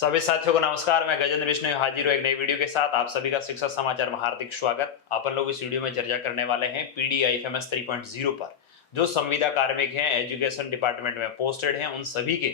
सभी साथियों को नमस्कार। मैं गजेंद्र विष्णु हाजिर हूं एक नई वीडियो के साथ। आप सभी का शिक्षा समाचार में हार्दिक स्वागत। अपन लोग इस वीडियो में चर्चा करने वाले हैं PDIFMS 3.0 पर। जो संविदा कार्मिक हैं, एजुकेशन डिपार्टमेंट में पोस्टेड हैं, उन सभी के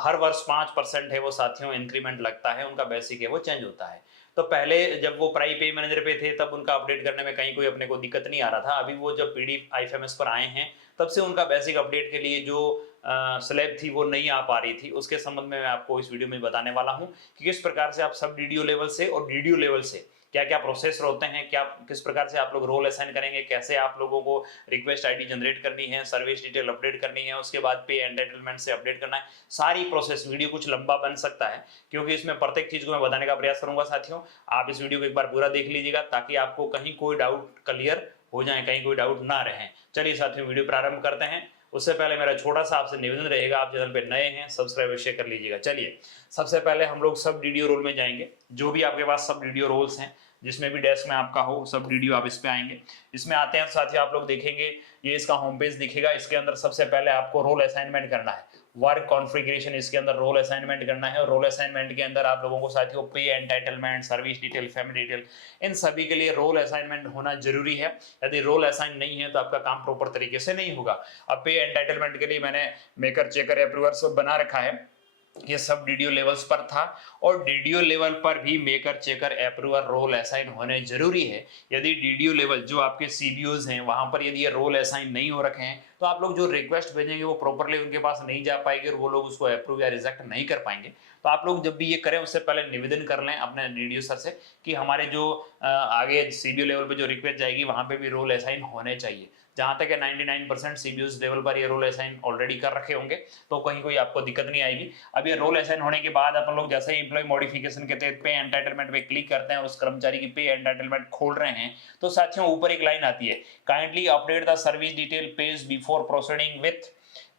हर वर्ष 5% है वो साथियों इंक्रीमेंट लगता है, उनका बेसिक है वो चेंज होता है। तो पहले जब वो प्राई पे मैनेजर पे थे तब उनका अपडेट करने में कहीं कोई अपने को दिक्कत नहीं आ रहा था। अभी वो जब PDIFMS पर आए हैं तब से उनका बेसिक अपडेट के लिए जो स्लैब थी वो नहीं आ पा रही थी। उसके संबंध में मैं आपको इस वीडियो में बताने वाला हूं कि किस प्रकार से आप सब DDO लेवल से और DDO लेवल से क्या क्या प्रोसेस होते हैं, क्या किस प्रकार से आप लोग रोल असाइन करेंगे, कैसे आप लोगों को रिक्वेस्ट आईडी जनरेट करनी है, सर्विस डिटेल अपडेट करनी है, उसके बाद पे एंटाइटलमेंट से अपडेट करना है। सारी प्रोसेस, वीडियो कुछ लंबा बन सकता है क्योंकि इसमें प्रत्येक चीज को मैं बताने का प्रयास करूंगा। साथियों, आप इस वीडियो को एक बार पूरा देख लीजिएगा ताकि आपको कहीं कोई डाउट क्लियर हो जाए, कहीं कोई डाउट ना रहे। चलिए साथियों, वीडियो प्रारंभ करते हैं। उससे पहले मेरा छोटा सा आपसे निवेदन रहेगा, आप चैनल पे नए हैं सब्सक्राइब अवश्य कर लीजिएगा। चलिए, सबसे पहले हम लोग सब DDO रोल में जाएंगे। जो भी आपके पास सब DDO रोल्स हैं, जिसमें भी डेस्क में आपका हो, सब DDO आप इस पे आएंगे। इसमें आते हैं साथियों, आप लोग देखेंगे ये इसका होम पेज दिखेगा। इसके अंदर सबसे पहले आपको रोल असाइनमेंट करना है, वर्क कॉन्फ़िगरेशन, इसके अंदर रोल असाइनमेंट करना है। और रोल असाइनमेंट के अंदर आप लोगों को साथियों पे entitlement, service detail, family detail, इन सभी के लिए रोल असाइनमेंट होना जरूरी है। यदि रोल असाइन नहीं है तो आपका काम प्रॉपर तरीके से नहीं होगा। अब पे एंटाइटलमेंट के लिए मैंने मेकर, चेकर, अप्रूवर सब बना रखा है। ये सब DDO लेवल्स पर था और DDO लेवल पर भी maker, checker, approver, role assign होने जरूरी है। यदि DDO लेवल जो आपके CBOs हैं वहां पर यदि ये रोल असाइन नहीं हो रखे हैं तो आप लोग जो रिक्वेस्ट भेजेंगे वो प्रॉपरली उनके पास नहीं जा पाएंगे और वो लोग उसको अप्रूव या रिजेक्ट नहीं कर पाएंगे। तो आप लोग जब भी ये करें उससे पहले निवेदन कर लें अपने DDO सर से कि हमारे जो आगे CBO लेवल पे जो रिक्वेस्ट जाएगी वहां पे भी रोल असाइन होने चाहिए। जहां तक 99% CBOs लेवल पर ये रोल असाइन ऑलरेडी कर रखे होंगे तो कहीं कोई आपको दिक्कत नहीं आएगी। अब ये रोल असाइन होने के बाद अपन लोग जैसे ही एम्प्लॉय मॉडिफिकेशन के तहत पे एंटाइटलमेंट पे क्लिक करते हैं, उस कर्मचारी की पे एंटाइटलमेंट खोल रहे हैं तो साथियों ऊपर एक लाइन आती है, kindly update the service detail page before proceeding with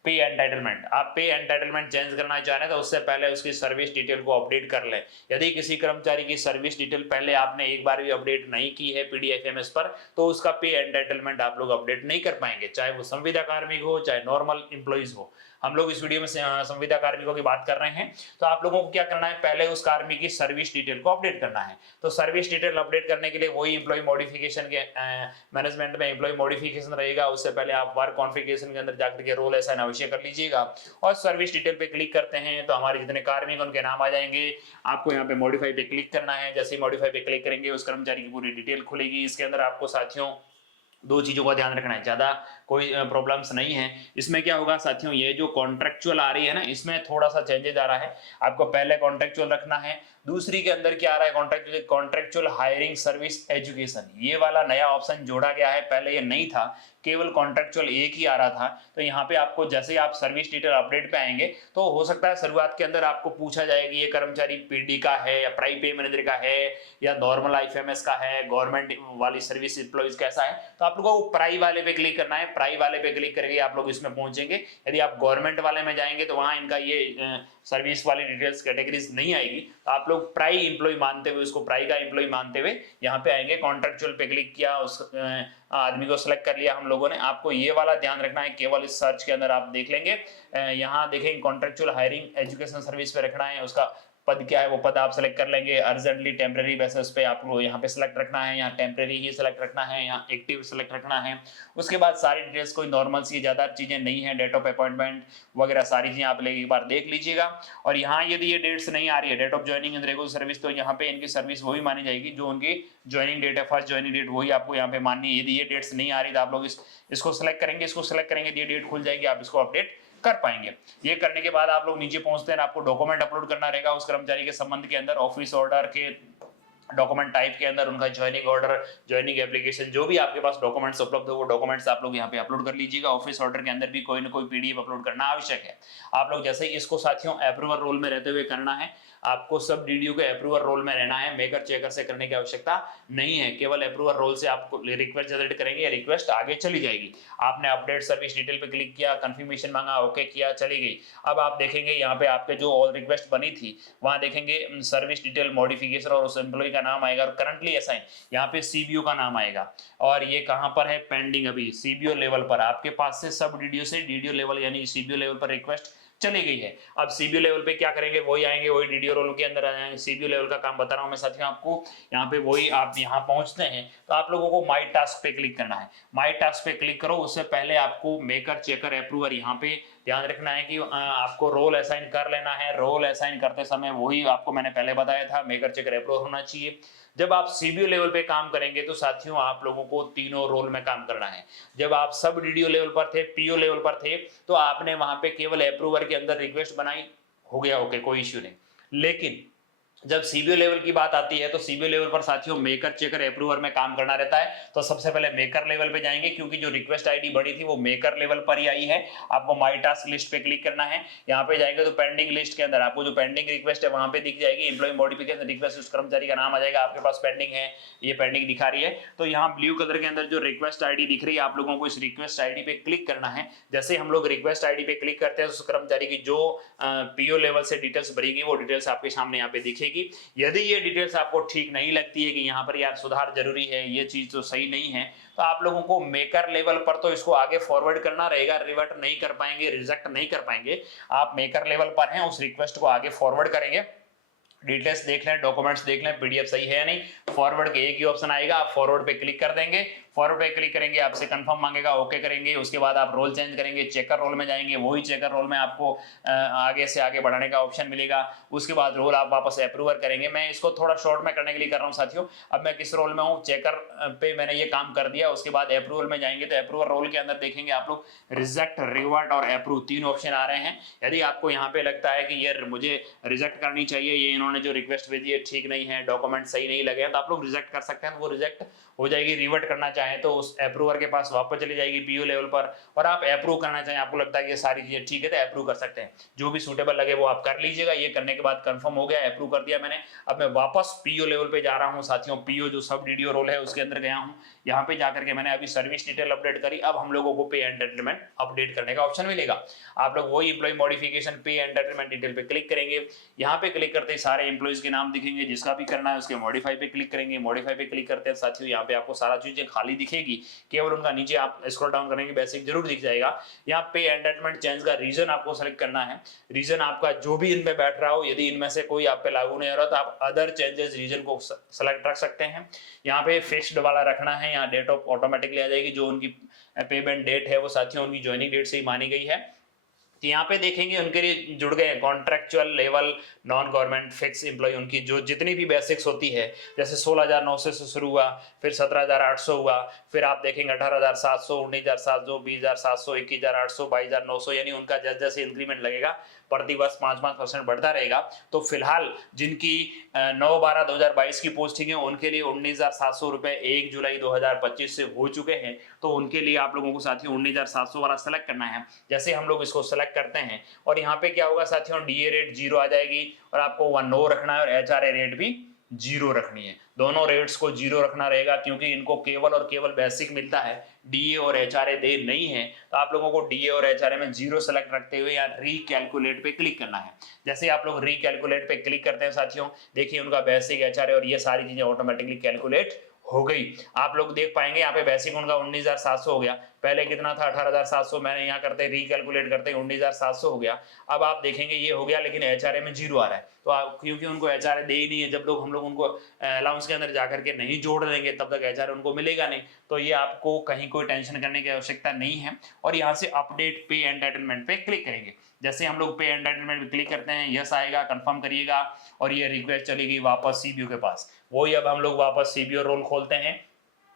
पे एंटाइटलमेंट। आप पे एंटाइटलमेंट चेंज करना चाह रहे हैं तो उससे पहले उसकी सर्विस डिटेल को अपडेट कर लें। यदि किसी कर्मचारी की सर्विस डिटेल पहले आपने एक बार भी अपडेट नहीं की है PDIFMS पर तो उसका पे एंटाइटलमेंट आप लोग अपडेट नहीं कर पाएंगे, चाहे वो संविदा कार्मिक हो चाहे नॉर्मल इंप्लॉइज हो। हम लोग इस वीडियो में संविदा कार्मिकों की बात कर रहे हैं तो आप लोगों को क्या करना है, पहले उस कार्मिक की सर्विस डिटेल को अपडेट करना है। तो सर्विस डिटेल अपडेट करने के लिए वही एम्प्लॉय मॉडिफिकेशन के मैनेजमेंट में एम्प्लॉय मॉडिफिकेशन रहेगा। उससे पहले आप वर्क कॉन्फ़िगरेशन के अंदर जाकर के रोल असाइन अवश्य कर लीजिएगा और सर्विस डिटेल पे क्लिक करते हैं तो हमारे जितने कार्मिक उनके नाम आ जाएंगे। आपको यहाँ पे मॉडिफाई पे क्लिक करना है। जैसे ही मॉडिफाई पे क्लिक करेंगे उस कर्मचारी की पूरी डिटेल खुलेगी। इसके अंदर आपको साथियों दो चीजों का ध्यान रखना है, ज्यादा कोई प्रॉब्लम्स नहीं है। इसमें क्या होगा साथियों, ये जो कॉन्ट्रेक्चुअल आ रही है ना, इसमें थोड़ा सा चेंजेस आ रहा है। आपको पहले कॉन्ट्रेक्चुअल रखना है। दूसरी के अंदर क्या आ रहा है, कॉन्ट्रेक्चुअल हायरिंग सर्विस एजुकेशन, ये वाला नया ऑप्शन जोड़ा गया है। पहले ये नहीं था, केवल कॉन्ट्रेक्चुअल एक ही आ रहा था। तो यहाँ पे आपको जैसे ही आप सर्विस डिटेल अपडेट पे आएंगे तो हो सकता है शुरुआत के अंदर आपको पूछा जाए कि ये कर्मचारी PD का है या प्राई पे मैनेजर का है या नॉर्मल IFMS का है, गवर्नमेंट वाली सर्विस एम्प्लॉइज कैसा है। तो आप लोगों को प्राई वाले पे क्लिक करना है। प्राई वाले पे क्लिक करके आप लोग इसमें पहुंचेंगे। यदि आप गवर्नमेंट वाले में जाएंगे तो वहां इनका ये सर्विस वाली डिटेल्स कैटेगरीज नहीं आएगी। तो आप लोग प्राई इंप्लॉय मानते हुए, उसको प्राई का इंप्लॉय मानते हुए यहाँ पे आएंगे। कॉन्ट्रेक्चुअल पे क्लिक किया, उस आदमी को सिलेक्ट कर लिया हम लोगों ने। आपको ये वाला ध्यान रखना है, केवल इस सर्च के अंदर आप देख लेंगे, यहाँ देखेंगे कॉन्ट्रेक्चुअल हायरिंग एजुकेशन सर्विस पे रखना है। उसका पद क्या है वो पद आप सेलेक्ट कर लेंगे। अर्जेंटली टेम्परेरी बेसिस पे आपको यहाँ पे सिलेक्ट रखना है, यहाँ टेम्परेरी ही सिलेक्ट रखना है, यहाँ एक्टिव सिलेक्ट रखना है। उसके बाद सारी डिटेल्स, कोई नॉर्मल सी ज्यादा चीजें नहीं है, डेट ऑफ अपॉइंटमेंट वगैरह सारी चीजें आप एक बार देख लीजिएगा। और यहाँ यदि ये डेट्स नहीं आ रही है, date of joining in regular service, तो यहाँ पे इनकी सर्विस वही मानी जाएगी जो उनकी ज्वाइनिंग डेट है, फर्स्ट ज्वाइनिंग डेट वही आपको यहाँ पे माननी है। यदि ये डेट्स नहीं आ रही तो आप लोग इसको सिलेक्ट करेंगे, इसको सिलेक्ट करेंगे, ये डेट खुल जाएगी, आप इसको अपडेट कर पाएंगे। ये करने के बाद आप लोग नीचे पहुंचते हैं, आपको डॉक्यूमेंट अपलोड करना रहेगा उस कर्मचारी के संबंध के अंदर। ऑफिस ऑर्डर के डॉक्यूमेंट टाइप के अंदर उनका ज्वाइनिंग ऑर्डर, ज्वाइनिंग एप्लीकेशन, जो भी आपके पास डॉक्यूमेंट्स उपलब्ध हो वो डॉक्यूमेंट्स आप लोग यहाँ पे अपलोड कर लीजिएगा। ऑफिस ऑर्डर के अंदर भी कोई ना कोई PDF अपलोड करना आवश्यक है। आप लोग जैसे ही इसको साथियों अप्रूवर रोल में रहते हुए करना है, आपको सब DDO के अप्रूवर रोल में रहना है। मेकर चेकर से करने की आवश्यकता नहीं है, केवल अप्रूवर रोल से आपको रिक्वेस्ट जनरेट करेंगे, रिक्वेस्ट आगे चली जाएगी। आपने अपडेट सर्विस डिटेल पे क्लिक किया, कंफर्मेशन मांगा, ओके किया, चली गई। अब आप देखेंगे यहाँ पे आपके जो रिक्वेस्ट बनी थी वहां देखेंगे सर्विस डिटेल मॉडिफिकेशन और उस एम्प्लॉय का नाम आएगा और करंटली असाइन यहाँ पे CBO का नाम आएगा। और ये कहां पर है, पेंडिंग, अभी CBO लेवल पर। आपके पास से सब DDO से DDO लेवल यानी CBO लेवल पर रिक्वेस्ट चली गई है। अब सीबीओ लेवल पे क्या करेंगे, वही आएंगे, वही डीडीओ रोल के अंदर आ जाएंगे। सीबीओ लेवल का काम बता रहा हूं मैं साथियों आपको। यहाँ पे वही आप यहाँ पहुंचते हैं तो आप लोगों को माई टास्क पे क्लिक करना है। माई टास्क पे क्लिक करो, उससे पहले आपको मेकर चेकर अप्रूवर यहाँ पे ध्यान रखना है कि आपको रोल असाइन कर लेना है। रोल असाइन करते समय वही आपको मैंने पहले बताया था, मेकर चेकर अप्रूवर होना चाहिए। जब आप सीबीओ लेवल पे काम करेंगे तो साथियों आप लोगों को तीनों रोल में काम करना है। जब आप सब डीडीओ लेवल पर थे, पीओ लेवल पर थे, तो आपने वहां पे केवल अप्रूवर के अंदर रिक्वेस्ट बनाई, हो गया ओके, कोई इश्यू नहीं। लेकिन जब सीबीओ लेवल की बात आती है तो सीबीओ लेवल पर साथियों मेकर चेकर अप्रूवर में काम करना रहता है। तो सबसे पहले मेकर लेवल पे जाएंगे, क्योंकि जो रिक्वेस्ट आईडी बड़ी थी वो मेकर लेवल पर ही आई है। आपको माई टास्क लिस्ट पे क्लिक करना है। यहाँ पे जाएंगे तो पेंडिंग लिस्ट के अंदर आपको जो पेंडिंग रिक्वेस्ट है वहां पे दिख जाएगी। एम्प्लॉय मॉडिफिकेशन रिक्वेस्ट, उस कर्मचारी का नाम आ जाएगा, आपके पास पेंडिंग है, ये पेंडिंग दिखा रही है। तो यहाँ ब्लू कलर के अंदर जो रिक्वेस्ट आईडी दिख रही है, आप लोगों को इस रिक्वेस्ट आईडी पे क्लिक करना है। जैसे हम लोग रिक्वेस्ट आईडी पे क्लिक करते हैं उस कर्मचारी की जो पीओ लेवल से डिटेल्स भरी गई वो डिटेल्स आपके सामने यहाँ पे दिखेगी। यदि ये डिटेल्स आपको ठीक नहीं लगती है कि यहाँ पर यार सुधार जरूरी है, ये चीज तो सही नहीं है, तो आप लोगों को मेकर लेवल पर तो इसको आगे फॉरवर्ड करना रहेगा, रिवर्ट नहीं कर पाएंगे, रिजेक्ट नहीं कर पाएंगे। आप मेकर लेवल पर हैं, उस रिक्वेस्ट को आगे फॉरवर्ड करेंगे, डिटेल्स देख लें, डॉक्यूमेंट्स देख लें, पीडीएफ सही है या नहीं। फॉरवर्ड के एक ही ऑप्शन आएगा, आप फॉरवर्ड पे क्लिक कर देंगे। फॉरवर्ड पे क्लिक करेंगे, आपसे कंफर्म मांगेगा, ओके करेंगे। उसके बाद आप रोल चेंज करेंगे, चेकर रोल में जाएंगे, वही चेकर रोल में आपको आगे से आगे बढ़ाने का ऑप्शन मिलेगा। उसके बाद रोल आप वापस अप्रूवर करेंगे। मैं इसको थोड़ा शॉर्ट में करने के लिए कर रहा हूँ साथियों। अब मैं किस रोल में हूँ, चेकर पे मैंने ये काम कर दिया। उसके बाद अप्रूवल में जाएंगे तो अप्रूवल रोल के अंदर देखेंगे आप लोग रिजेक्ट, रिवर्ट और अप्रूव तीन ऑप्शन आ रहे हैं। यदि आपको यहाँ पे लगता है कि ये मुझे रिजेक्ट करनी चाहिए, ये इन्होंने जो रिक्वेस्ट भेजी है ठीक नहीं है, डॉक्यूमेंट सही नहीं लगे, तो आप लोग रिजेक्ट कर सकते हैं। वो रिजेक्ट हो जाएगी। रिवर्ट करना चाहें तो उस अप्रूवर के पास वापस चली जाएगी पीओ लेवल पर, और आप अप्रूव करना चाहें, आपको लगता है कि ये सारी चीजें ठीक है तो अप्रूव कर सकते हैं। जो भी सूटेबल लगे वो आप कर लीजिएगा। ये करने के बाद कंफर्म हो गया, अप्रूव कर दिया मैंने। अब मैं वापस पीओ लेवल पे जा रहा हूँ साथियों। पीओ जो सब डीडीओ रोल है उसके अंदर गया हूँ। यहाँ पे जाकर के मैंने अभी सर्विस डिटेल अपडेट करी। अब हम लोगों को पे एंटरटेनमेंट अपडेट करने का ऑप्शन मिलेगा। आप लोग वही एम्प्लॉय मॉडिफिकेशन पे एंटरटेनमेंट डिटेल पे क्लिक करेंगे। यहाँ पे क्लिक करते ही सारे एम्प्लॉइज के नाम दिखेंगे, जिसका भी करना है उसके मॉडिफाई पे क्लिक करेंगे। मॉडिफाई पे क्लिक करते हैं साथियों, यहाँ पे आपको सारा चीजें खाली दिखेगी, केवल उनका नीचे आप स्क्रॉल डाउन करेंगे बेसिक जरूर दिख जाएगा। यहाँ पे एंटरटेनमेंट चेंज का रीजन आपको सेलेक्ट करना है। रीजन आपका जो भी इनमें बैठ रहा हो, यदि इनमें से कोई आप पे लागू नहीं हो रहा तो आप अदर चेंजेस रीजन को सेलेक्ट रख सकते हैं। यहाँ पे फिक्स्ड वाला रखना है, यहाँ डेट ऑफ ऑटोमेटिकली आ जाएगी। जो उनकी पेमेंट डेट है वो साथियों उनकी ज्वाइनिंग डेट से ही मानी गई है। तो यहाँ पे देखेंगे उनके लिए जुड़ गए contractual level, non government, fix employ, उनकी जो जितनी भी बेसिक्स होती है, जैसे 16,900 से शुरू हुआ, फिर 17,800 हुआ, फिर आप देखेंगे 18,700, 19,700, 20,700, 21,800, 22,900, यानी उनका जैसे जैसे इंक्रीमेंट लगेगा प्रति वर्ष 5-5% बढ़ता रहेगा। तो फिलहाल जिनकी 9/12/2022 की पोस्टिंग है उनके लिए 19,700 रुपए 1 जुलाई 2025 से हो चुके हैं। तो उनके लिए आप लोगों को साथियों 19,700 वाला सेलेक्ट करना है। जैसे हम लोग इसको सेलेक्ट करते हैं और यहाँ पे क्या होगा साथियों, डीए रेट 0 आ जाएगी और आपको 1 रखना है, और एचआरए रेट भी 0 रखनी है। दोनों रेट्स को 0 रखना रहेगा, क्योंकि इनको केवल और केवल बेसिक मिलता है, डीए और एचआरए दे नहीं है। तो आप लोगों को डीए और एचआरए में 0 सेलेक्ट रखते हुए यहाँ रीकैलकुलेट पे क्लिक करना है। जैसे आप लोग रीकैलकुलेट पे क्लिक करते हैं साथियों, देखिए उनका बेसिक, एचआरए और ये सारी चीजें ऑटोमेटिकली कैलकुलेट हो गई। आप लोग देख पाएंगे यहाँ पे बेसिक उनका 19,700 हो गया। पहले कितना था, 18,700। मैंने यहाँ करते रीकैलकुलेट करते 19,700 हो गया। अब आप देखेंगे ये हो गया, लेकिन एचआरए में 0 आ रहा है। तो क्योंकि उनको एचआरए दे ही नहीं है, जब लोग हम लोग उनको अलाउंस के अंदर जाकर के नहीं जोड़ देंगे तब तक एचआरए उनको मिलेगा नहीं। तो ये आपको कहीं कोई टेंशन करने की आवश्यकता नहीं है। और यहाँ से अपडेट पे एंटाइटलमेंट पे क्लिक करेंगे। जैसे हम लोग पे एंटाइटलमेंट पे क्लिक करते हैं, यस आएगा, कंफर्म करिएगा, और ये रिक्वेस्ट चलेगी वापस सीबीओ के पास। वही अब हम लोग वापस सीबीओ रोल खोलते हैं।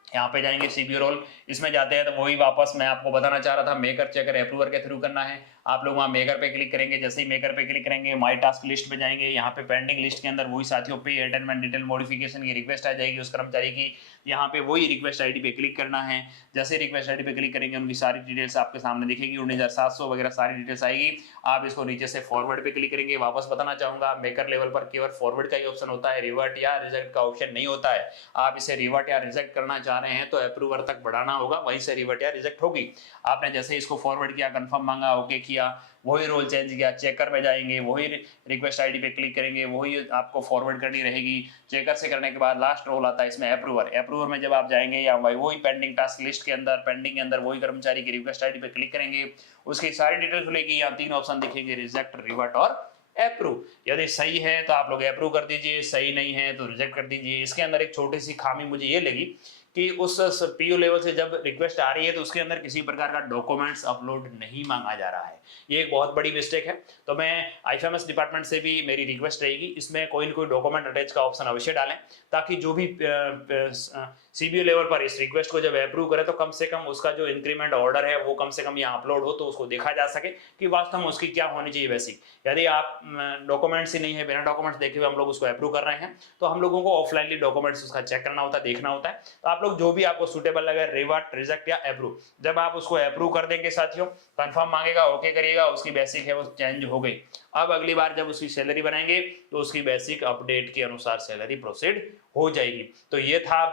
यहाँ पे जाएंगे सीबीओ रोल, इसमें जाते हैं तो वही वापस मैं आपको बताना चाह रहा था, मेकर चेकर अप्रूवर के थ्रू करना है। आप लोग वहाँ मेकर पे क्लिक करेंगे। जैसे ही मेकर पे क्लिक करेंगे माई टास्क लिस्ट पे जाएंगे। यहाँ पे पेंडिंग लिस्ट के अंदर वही साथियों पे अटेंडमेंट डिटेल मॉडिफिकेशन की रिक्वेस्ट आ जाएगी उस कर्मचारी की। यहाँ पे वही रिक्वेस्ट आईडी पे क्लिक करना है। जैसे रिक्वेस्ट आईडी पे क्लिक करेंगे उनकी सारी डिटेल्स आपके सामने दिखेगी, 19,700 वगैरह सारी डिटेल्स आएगी। आप इसको नीचे से फॉरवर्ड पे क्लिक करेंगे। वापस बताना चाहूंगा, मेकर लेवल पर केवल फॉरवर्ड का ही ऑप्शन होता है, रिवर्ट या रिजेक्ट का ऑप्शन नहीं होता है। आप इसे रिवर्ट या रिजेक्ट करना चाह रहे हैं तो अप्रूवर तक बढ़ाना होगा, वहीं से रिवर्ट या रिजेक्ट होगी। आपने जैसे इसको फॉरवर्ड किया, कंफर्म मांगा, ओके किया, किया, वही रोल चेंज किया, चेकर में जाएंगे, वही रिक्वेस्ट आईडी पे क्लिक करेंगे, वही आपको फॉरवर्ड करनी रहेगी। चेकर से करने के बाद लास्ट रोल आता है इसमें अप्रूवर। अप्रूवर में जब आप जाएंगे या वही पेंडिंग टास्क लिस्ट के अंदर, पेंडिंग के अंदर वही कर्मचारी की रिक्वेस्ट आईडी पे क्लिक करेंगे, उसकी सारी डिटेल खुलेगी। यहाँ 3 ऑप्शन दिखेंगे, रिजेक्ट, रिवर्ट और अप्रूव। यदि सही है तो आप लोग अप्रूव कर दीजिए, सही नहीं है तो रिजेक्ट कर दीजिए। इसके अंदर एक छोटी सी खामी मुझे ये लगी कि उस पीओ लेवल से जब रिक्वेस्ट आ रही है तो उसके अंदर किसी प्रकार का डॉक्यूमेंट्स अपलोड नहीं मांगा जा रहा है। ये एक बहुत बड़ी मिस्टेक है। तो मैं आईएफएमएस डिपार्टमेंट से भी मेरी रिक्वेस्ट रहेगी, इसमें कोई न कोई डॉक्यूमेंट अटैच का ऑप्शन अवश्य डालें, ताकि जो भी सीबीओ लेवल पर इस रिक्वेस्ट को जब अप्रूव करे तो कम से कम उसका जो इंक्रीमेंट ऑर्डर है वो कम से कम यहाँ अपलोड हो, तो उसको देखा जा सके कि वास्तव में उसकी क्या होनी चाहिए बेसिक। यदि आप डॉक्यूमेंट्स ही नहीं है, बिना डॉक्यूमेंट्स देखे हुए हम लोग उसको अप्रूव कर रहे हैं, तो हम लोगों को ऑफलाइनली डॉक्यूमेंट्स उसका चेक करना होता है, देखना होता है। तो आप लोग जो भी आपको सुटेबल लगे, रिवर्ट, रिजेक्ट या अप्रूव, जब आप उसको अप्रूव कर देंगे साथियों, कंफर्म मांगेगा, ओके करिएगा, उसकी बेसिक है वो चेंज हो गई। अब अगली बार जब उसकी सैलरी बनाएंगे तो उसकी बेसिक अपडेट के अनुसार सैलरी प्रोसीड हो जाएगी। तो ये था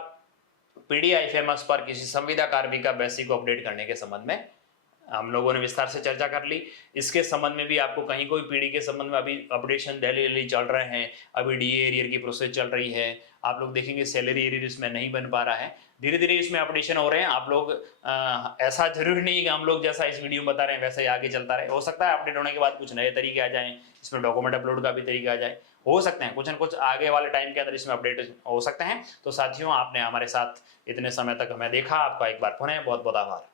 पीडीआईएफएमएस पर किसी संविदा कार्मिक का बेसिक अपडेट करने के संबंध में हम लोगों ने विस्तार से चर्चा कर ली। इसके संबंध में भी आपको कहीं कोई पीडी के संबंध में अभी अपडेशन डेली चल रहे हैं, अभी डीए एरियर की प्रोसेस चल रही है। आप लोग देखेंगे सैलरी एरियर इसमें नहीं बन पा रहा है, धीरे धीरे इसमें अपडेशन हो रहे हैं। आप लोग ऐसा जरूरी नहीं कि हम लोग जैसा इस वीडियो में बता रहे हैं वैसे ही आगे चलता रहे। हो सकता है अपडेट होने के बाद कुछ नए तरीके आ जाएं, इसमें डॉक्यूमेंट अपलोड का भी तरीका आ जाए, हो सकते हैं कुछ न कुछ आगे वाले टाइम के अंदर इसमें अपडेट हो सकते हैं। तो साथियों, आपने हमारे साथ इतने समय तक हमें देखा, आपका एक बार पुनः बहुत बहुत आभार।